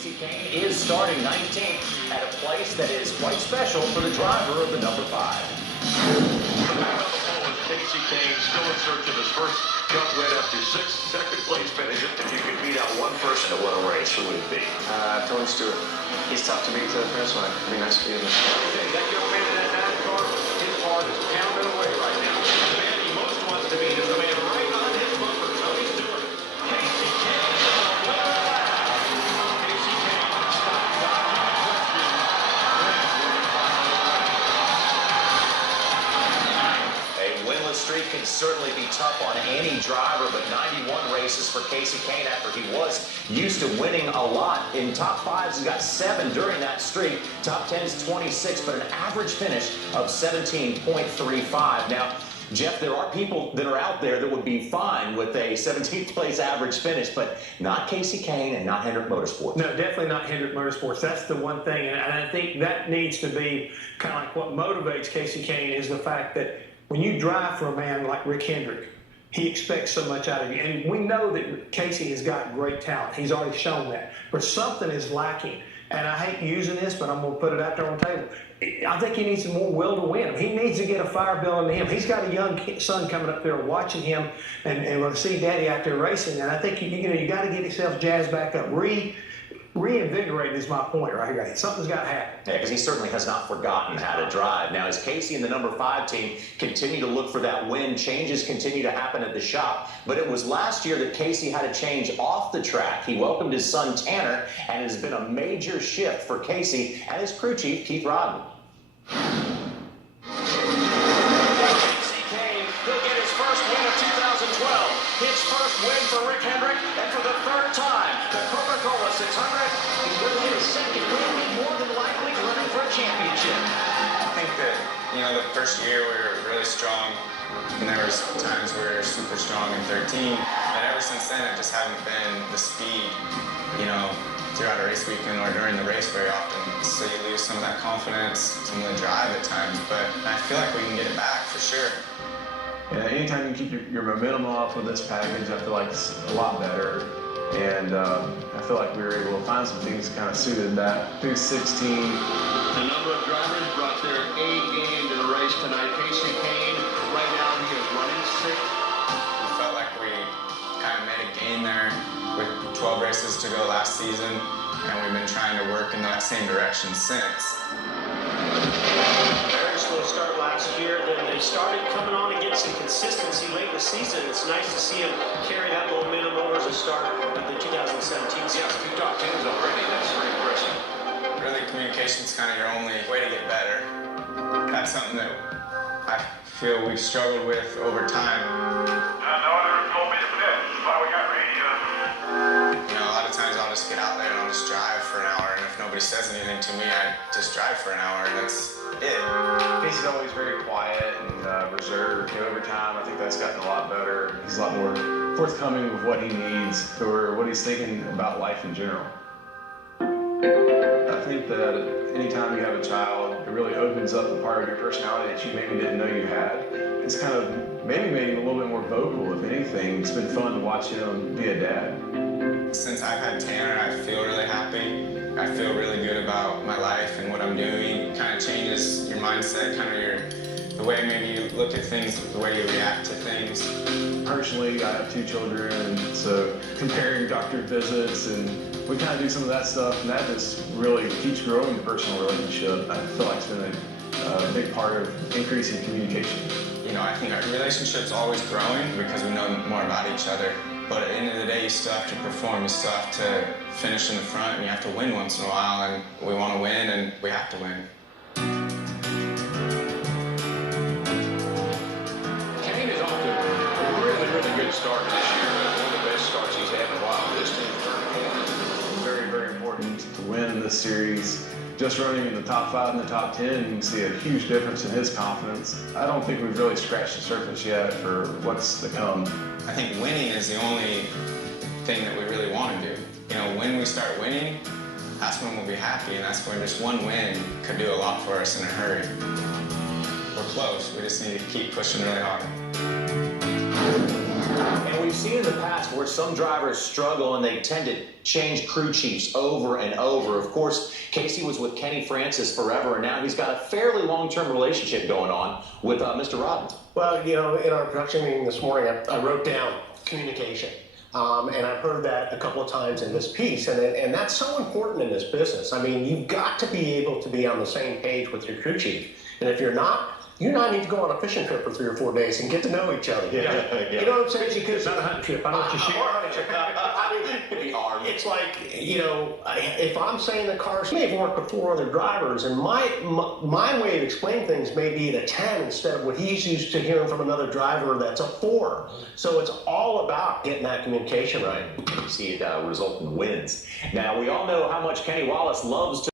Kasey Kahne is starting 19th at a place that is quite special for the driver of the number 5. Kasey Kahne still in search of his first Cup win after 6 second-place finishes. If you could beat out one person to win a race, who would it be? Tony Stewart. He's tough to beat to the finish line. It'd be nice to beat him. That young man in that NASCAR, his heart is pounding away right now. The man he most wants to beat is the man right on his bumper, Tony Stewart. Kasey Kahne, the winner. Kasey Kahne stopped by question. A winless streak can certainly be tough on any driver, but 91 races for Kasey Kahne after he was used to winning a lot. In top 5s, he got 7 during that streak. Top 10s, 26, but an average finish of 17.35. Now, Jeff, there are people that are out there that would be fine with a 17th place average finish, but not Kasey Kahne and not Hendrick Motorsports. No, definitely not Hendrick Motorsports. That's the one thing, and I think that needs to be kind of like what motivates Kasey Kahne is the fact that when you drive for a man like Rick Hendrick, he expects so much out of you. And we know that Kasey has got great talent. He's already shown that. But something is lacking. And I hate using this, but I'm going to put it out there on the table. I think he needs some more will to win. He needs to get a fire bill into him. He's got a young son coming up there watching him and we'll see Daddy out there racing. And I think you got to get yourself jazzed back up. Reinvigorated is my point right here. Something's got to happen. Yeah, because he certainly has not forgotten how to drive. Now, as Kasey and the number 5 team continue to look for that win, changes continue to happen at the shop. But it was last year that Kasey had a change off the track. He welcomed his son Tanner, and it has been a major shift for Kasey and his crew chief, Keith Rodman. Kasey Kahne will get his first win of 2012. His first win for Rick Hendrick, and for the 3rd time, the Coca-Cola 600. He will get his second win, and more than likely running for a championship. I think that, the first year we were really strong, and there was times we were super strong in 13. And ever since then, it just hasn't been the speed, throughout a race weekend or during the race very often. So you lose some of that confidence, some of the drive at times, but I feel like we can get it back for sure. Yeah, anytime you keep your momentum off with this package, I feel like it's a lot better. And I feel like we were able to find some things that kind of suited that. Through 16. The number of drivers brought their A game to the race tonight. Kasey Kahne, right now, he is running 6th. We felt like we kind of made a gain there with 12 races to go last season, and we've been trying to work in that same direction since. Very slow start last year. Then they started coming on and getting some consistency late in the season. It's nice to see him carry that momentum over as a start of the 2017 season. Yeah, 2 top 10s already. That's very impressive. Really, communication's kind of your only way to get better. That's something that I feel we've struggled with over time. No other told me to finish. That's why we got radio. A lot of times I'll just get out there and I'll just drive for an hour, and if nobody says anything to me, I just drive for an hour, and that's it. Casey's always very quiet and reserved. Over time, I think that's gotten a lot better. He's a lot more forthcoming with what he needs or what he's thinking about life in general. I think that anytime you have a child, it really opens up a part of your personality that you maybe didn't know you had. It's kind of maybe made him a little bit more vocal, if anything. It's been fun to watch him be a dad. Since I've had Tanner, I feel really happy. I feel really good about my life and what I'm doing. It kind of changes your mindset, the way maybe you look at things, the way you react to things. Personally, I have 2 children, so comparing doctor visits, and we kind of do some of that stuff, and that just really keeps growing the personal relationship. I feel like it's been a big part of increasing communication. I think our relationship's always growing because we know more about each other. But at the end of the day, you still have to perform. You still have to finish in the front, and you have to win once in a while. And we want to win, and we have to win. Kahne is off to a really, really good start this year. One of the best starts he's had in a while. This team turned Very, very important to win in this series. Just running in the top 5 and the top 10, you can see a huge difference in his confidence. I don't think we've really scratched the surface yet for what's to come. I think winning is the only thing that we really want to do. When we start winning, that's when we'll be happy, and that's when just one win could do a lot for us in a hurry. We're close. We just need to keep pushing really hard. And we've seen in the past where some drivers struggle and they tend to change crew chiefs over and over. Of course, Kasey was with Kenny Francis forever, and now he's got a fairly long-term relationship going on with Mr. Rodden. Well, you know, in our production meeting this morning, I wrote down communication. And I've heard that a couple of times in this piece, and that's so important in this business. I mean, you've got to be able to be on the same page with your crew chief. And if you're not, you and I need to go on a fishing trip for 3 or 4 days and get to know each other. Yeah. You know what I'm saying? Because It's not a hunting trip. I don't want you to shoot. I mean, it's like, you know, if I'm saying the cars may have worked with 4 other drivers, and my way of explaining things may be at a 10 instead of what he's used to hearing from another driver that's a 4. So it's all about getting that communication right. You see it result in wins. Now, we all know how much Kenny Wallace loves to